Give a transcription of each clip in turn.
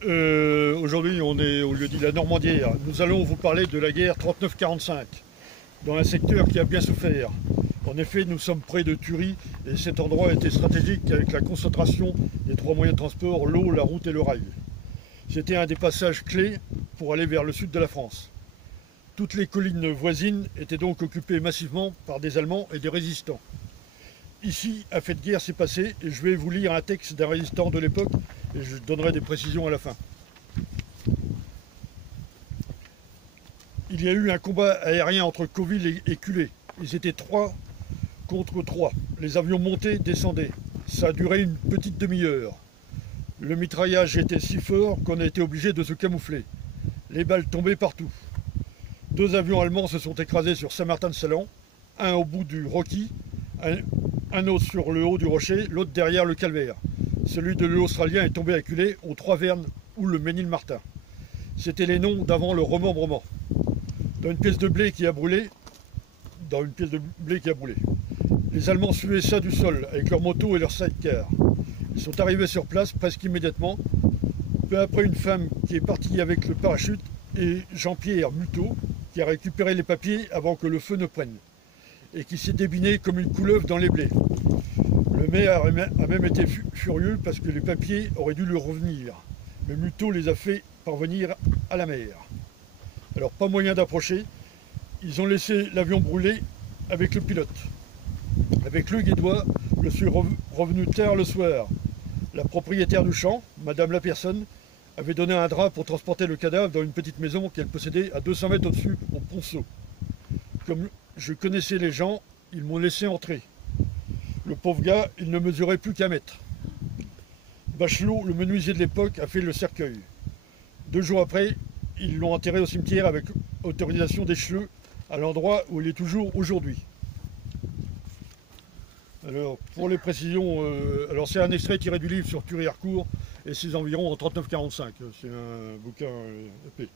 Aujourd'hui, on est au lieu-dit la Normandie. Nous allons vous parler de la guerre 39-45, dans un secteur qui a bien souffert. En effet, nous sommes près de Thury et cet endroit était stratégique avec la concentration des trois moyens de transport, l'eau, la route et le rail. C'était un des passages clés pour aller vers le sud de la France. Toutes les collines voisines étaient donc occupées massivement par des Allemands et des résistants. Ici, un fait de guerre s'est passé et je vais vous lire un texte d'un résistant de l'époque et je donnerai des précisions à la fin. Il y a eu un combat aérien entre Cauville et Culé. Ils étaient 3 contre 3. Les avions montaient, descendaient. Ça a duré une petite demi-heure. Le mitraillage était si fort qu'on a été obligé de se camoufler. Les balles tombaient partout. 2 avions allemands se sont écrasés sur Saint-Martin-de-Salon, un au bout du Rocky, un autre sur le haut du rocher, l'autre derrière le calvaire. Celui de l'Australien est tombé acculé aux Trois-Vernes ou le Ménilmartin. C'étaient les noms d'avant le remembrement. Dans une pièce de blé qui a brûlé, les Allemands suivaient ça du sol avec leurs motos et leurs sidecars. Ils sont arrivés sur place presque immédiatement. Peu après, une femme qui est partie avec le parachute et Jean-Pierre Mutot qui a récupéré les papiers avant que le feu ne prenne et qui s'est débiné comme une couleuvre dans les blés. Le maire a même été furieux parce que les papiers auraient dû lui revenir. Mais Mutot les a fait parvenir à la mer. Alors pas moyen d'approcher, ils ont laissé l'avion brûler avec le pilote. Avec le guidois, je suis revenu tard le soir. La propriétaire du champ, Madame la personne, avait donné un drap pour transporter le cadavre dans une petite maison qu'elle possédait à 200 mètres au-dessus, au Ponceau. Comme je connaissais les gens, ils m'ont laissé entrer. Le pauvre gars, il ne mesurait plus qu'un mètre. Bachelot, le menuisier de l'époque, a fait le cercueil. 2 jours après, ils l'ont enterré au cimetière avec autorisation d'Écheleux, à l'endroit où il est toujours aujourd'hui. Alors, pour les précisions, alors c'est un extrait tiré du livre sur Thury-Harcourt et ses environs en 39-45. C'est un bouquin épais.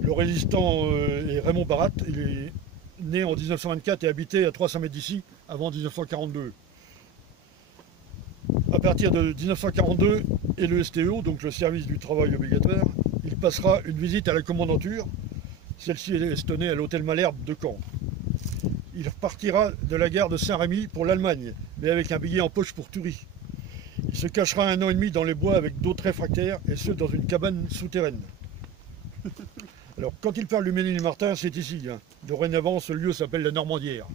Le résistant est Raymond Barat. Il est né en 1924 et habitait à 300 mètres d'ici avant 1942. À partir de 1942 et le STO, donc le service du travail obligatoire, il passera une visite à la commandanture. Celle-ci est estonnée à l'hôtel Malherbe de Caen. Il repartira de la gare de Saint-Rémy pour l'Allemagne, mais avec un billet en poche pour Thury. Il se cachera 1 an et demi dans les bois avec d'autres réfractaires, et ce dans une cabane souterraine. Alors, quand il parle du Ménilmartin, c'est ici. Dorénavant, ce lieu s'appelle la Normandière.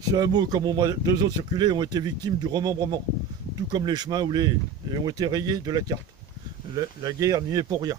Ce hameau, comme au moins 2 autres circulés, ont été victimes du remembrement, tout comme les chemins ou les haies, et ont été rayés de la carte. La guerre n'y est pour rien.